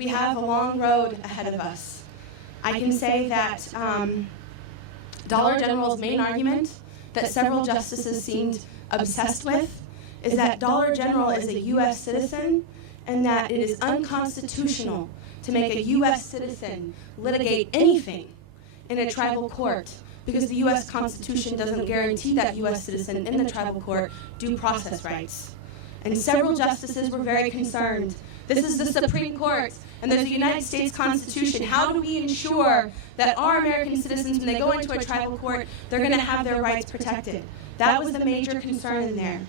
we have a long road ahead of us. I can say that Dollar General's main argument that several justices seemed obsessed with is that Dollar General is a U.S. citizen and that it is unconstitutional to make a U.S. citizen litigate anything in a tribal court because the U.S. Constitution doesn't guarantee that U.S. citizen in the tribal court due process rights. And several justices were very concerned. This is the Supreme Court, and there's the United States Constitution. How do we ensure that our American citizens, when they go into a tribal court, they're going to have their rights protected? That was the major concern in there.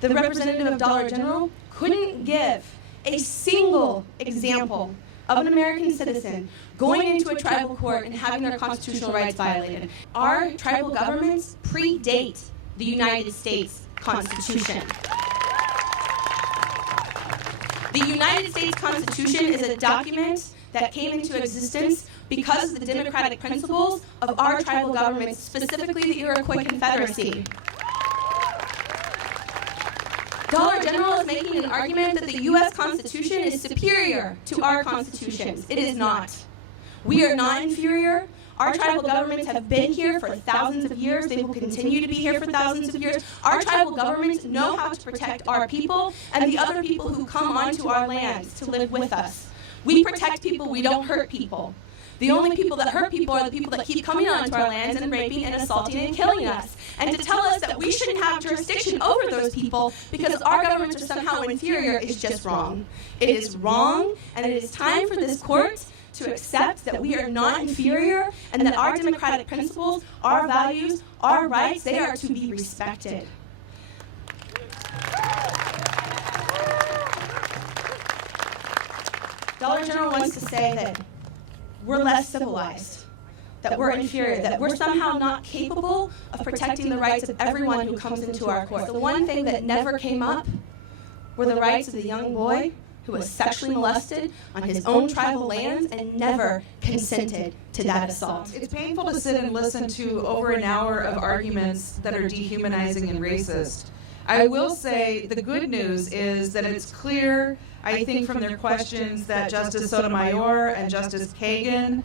The representative of Dollar General couldn't give a single example of an American citizen going into a tribal court and having their constitutional rights violated. Our tribal governments predate the United States Constitution. The United States Constitution is a document that came into existence because of the democratic principles of our tribal governments, specifically the Iroquois Confederacy. Dollar General is making an argument that the U.S. Constitution is superior to our constitutions. It is not. We are not inferior. Our tribal governments have been here for thousands of years. They will continue to be here for thousands of years. Our tribal governments know how to protect our people and the other people who come onto our lands to live with us. We protect people, we don't hurt people. The only people that hurt people are the people that keep coming onto our lands and raping and assaulting and killing us. And to tell us that we shouldn't have jurisdiction over those people because our governments are somehow inferior is just wrong. It is wrong, and it is time for this court to accept that we are not inferior and that our democratic principles, our values, our rights, they are to be respected. Dollar General wants to say that we're less civilized, that we're inferior, that we're somehow not capable of protecting the rights of everyone who comes into our court. The one thing that never came up were the rights of the young boy who was sexually molested on his own tribal lands and never consented to that assault. It's painful to sit and listen to over an hour of arguments that are dehumanizing and racist. I will say the good news is that it's clear, I think from their questions, that Justice Sotomayor and Justice Kagan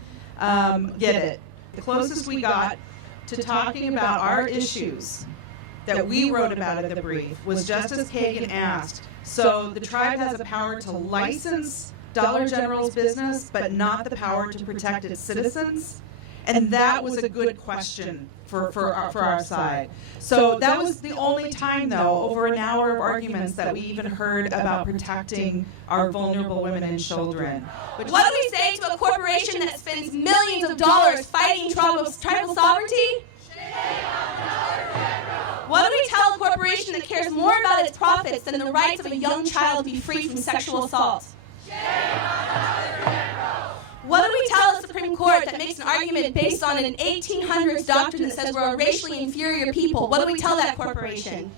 get it. The closest we got to talking about our issues that we wrote about in the brief was Justice Kagan asked, so the tribe has the power to license Dollar General's business, but not the power to protect its citizens? And that was a good question for our side. So that was the only time, though, over an hour of arguments that we even heard about protecting our vulnerable women and children. What do we say to a corporation that spends millions of dollars fighting tribal sovereignty? What do we tell a corporation that cares more about its profits than the rights of a young child to be free from sexual assault? What do we tell a Supreme Court that makes an argument based on an 1800s doctrine that says we're a racially inferior people? What do we tell that corporation?